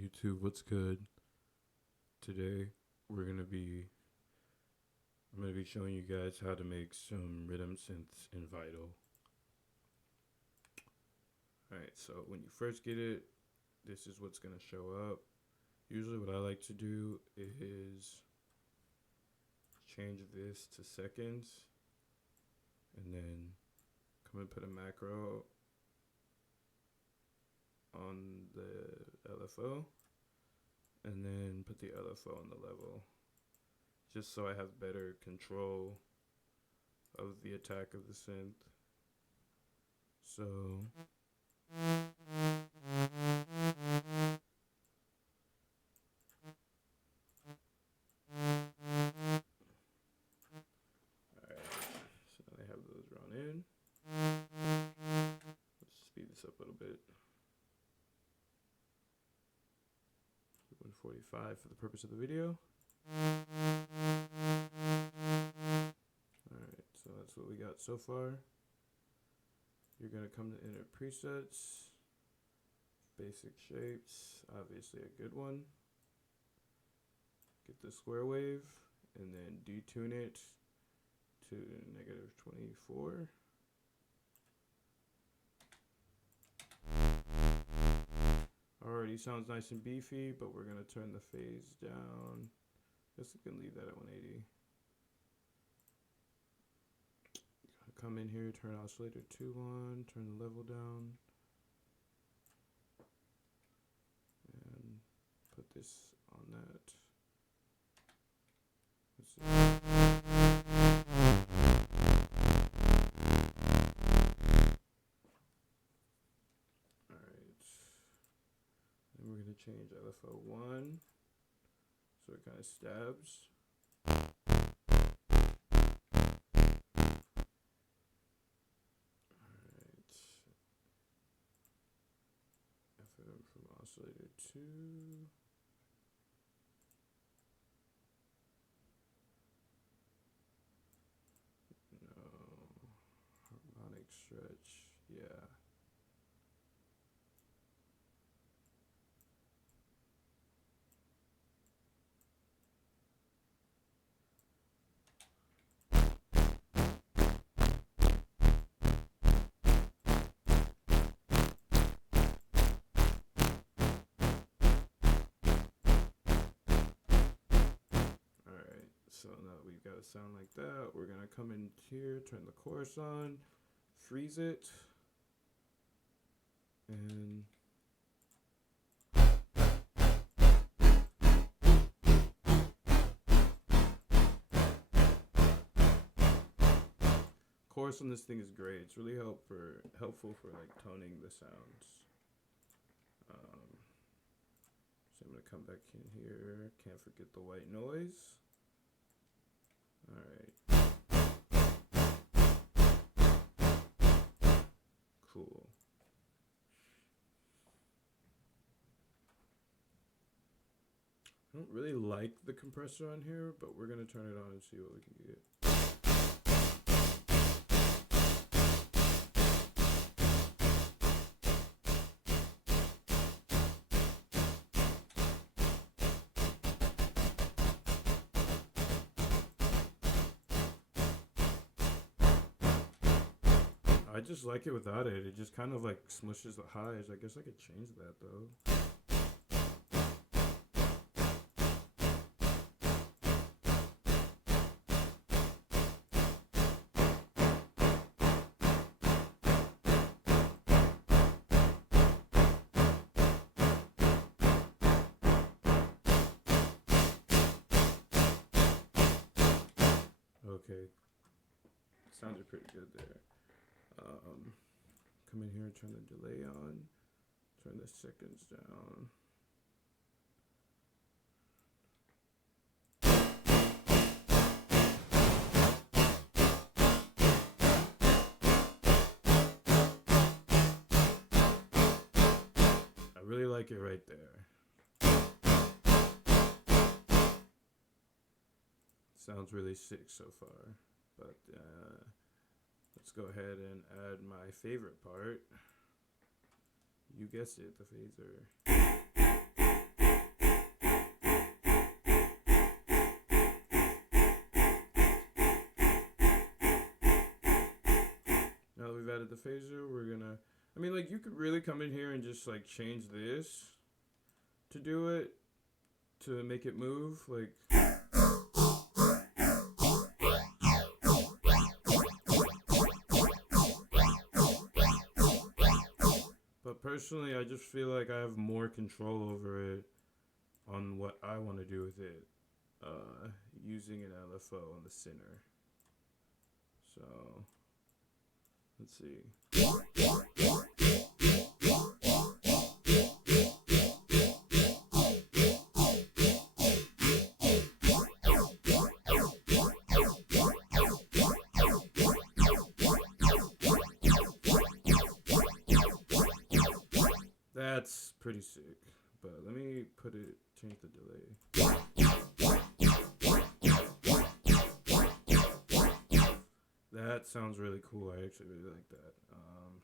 YouTube, what's good? Today I'm gonna be showing you guys how to make some Riddim synths in Vital. Alright, so when you first get it, this is what's gonna show up. Usually what I like to do is change this to seconds and then come and put a macro on the LFO and then put the LFO on the level, just so I have better control of the attack of the synth. So I have those drawn in. Let's speed this up a little bit. 145 for the purpose of the video. Alright, so that's what we got so far. You're going to come to inner presets, basic shapes, obviously a good one. Get the square wave and then detune it to -24. Already sounds nice and beefy, but we're going to turn the phase down. Guess we can leave that at 180. Come in here, turn oscillator 2 on, turn the level down, and put this on that. Let's see. Alright. Then we're going to change LFO 1 so it kind of stabs. From oscillator 2. No. Harmonic stretch. Yeah. So now that we've got a sound like that, we're going to come in here, turn the chorus on, freeze it, and chorus on this thing is great. It's really helpful for like toning the sounds. So I'm going to come back in here. Can't forget the white noise. Alright. Cool. I don't really like the compressor on here, but we're going to turn it on and see what we can get. I just like it without it. It just kind of like smushes the highs. I guess I could change that though. Okay. Sounded pretty good there. Come in here, turn the delay on, turn the seconds down. I really like it right there. Sounds really sick so far, but let's go ahead and add my favorite part. You guessed it, the phaser. phaser, we're gonna, I mean, like, you could really come in here and just, like, change this to do it, to make it move, like. But personally, I just feel like I have more control over it on what I want to do with it, using an LFO on the center. So, let's see. That's pretty sick, but let me change the delay. That sounds really cool. I actually really like that. I'm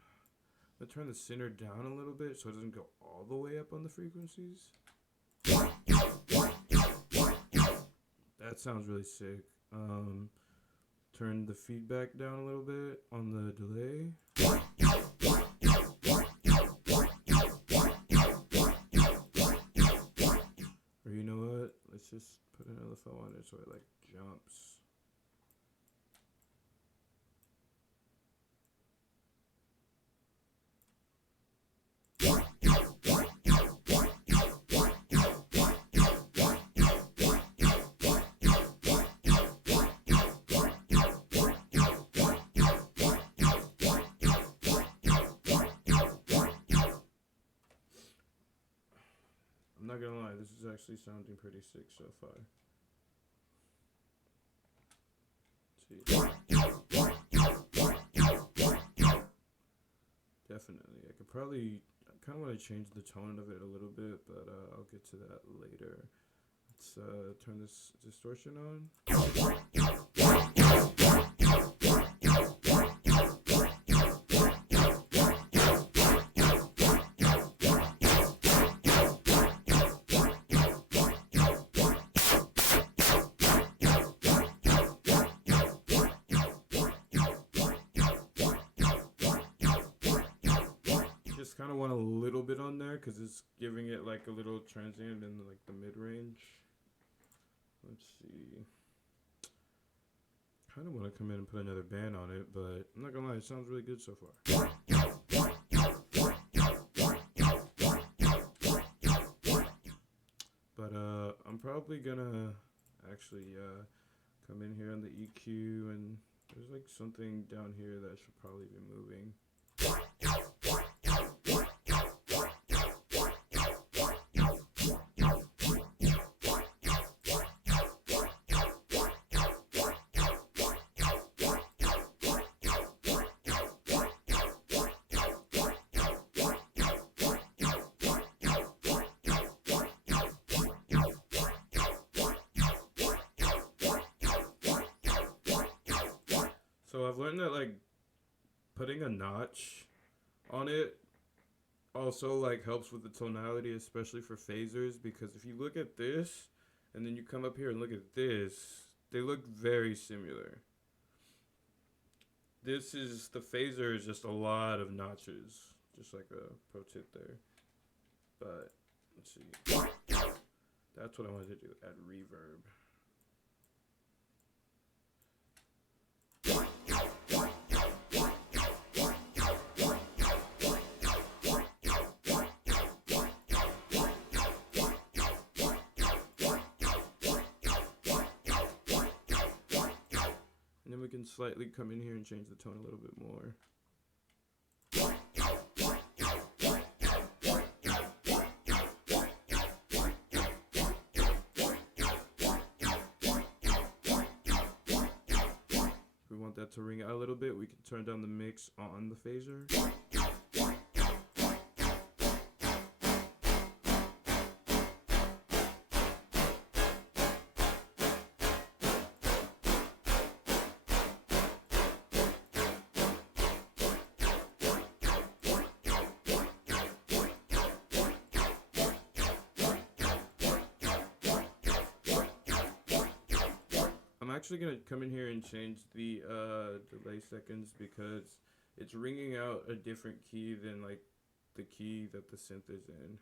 gonna turn the center down a little bit so it doesn't go all the way up on the frequencies. That sounds really sick. Turn the feedback down a little bit on the delay. Or you know what? Let's just put an LFO on it so it like jumps. I'm not gonna lie, this is actually sounding pretty sick so far. Let's see. Definitely. I could probably, I kind of want to change the tone of it a little bit, but I'll get to that later. Let's turn this distortion on. Kind of want a little bit on there because it's giving it like a little transient in like the mid-range. Let's see. Kind of want to come in and put another band on it, but I'm not gonna lie, it sounds really good so far. But I'm probably gonna actually come in here on the EQ, and there's like something down here that should probably be moving. So I've learned that like putting a notch on it also like helps with the tonality, especially for phasers, because if you look at this and then you come up here and look at this, they look very similar. The phaser is just a lot of notches, just like a pro tip there. But let's see, that's what I wanted to do, add reverb. And then we can slightly come in here and change the tone a little bit more. If we want that to ring out a little bit, we can turn down the mix on the phaser. I'm actually gonna come in here and change the delay seconds because it's ringing out a different key than like the key that the synth is in.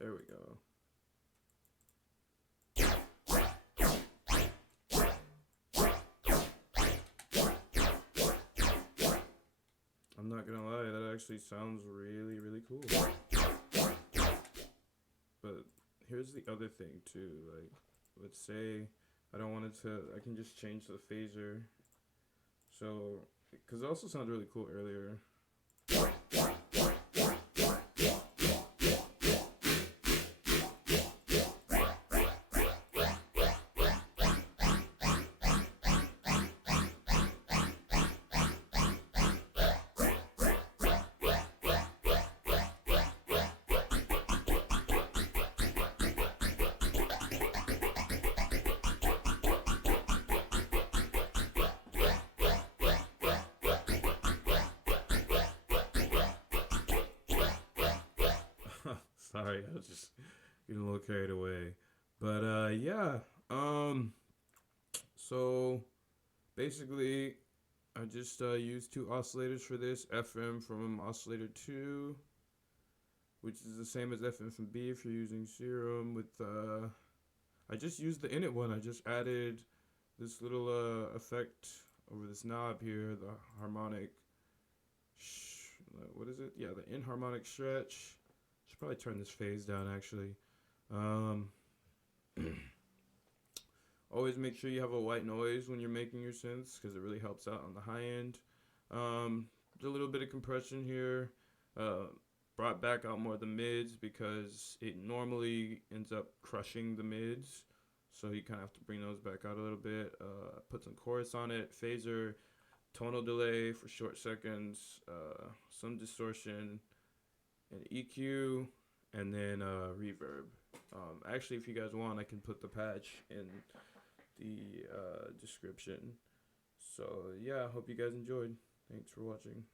There we go. I'm not gonna lie, that actually sounds really, really cool. But here's the other thing too, like, let's say I don't want it to, I can just change the phaser. So, because it also sounded really cool earlier. Sorry, I was just getting a little carried away. But yeah. So basically I just used two oscillators for this. FM from oscillator 2, which is the same as FM from B if you're using Serum. With I just used the init one. I just added this little effect over this knob here, the harmonic what is it? Yeah, the inharmonic stretch. Should probably turn this phase down actually. Always make sure you have a white noise when you're making your synths because it really helps out on the high end. A little bit of compression here. Brought back out more of the mids because it normally ends up crushing the mids. So you kind of have to bring those back out a little bit. Put some chorus on it, phaser, tonal delay for short seconds, some distortion, and EQ, and then reverb. Actually, if you guys want, I can put the patch in the description. So yeah, hope you guys enjoyed. Thanks for watching.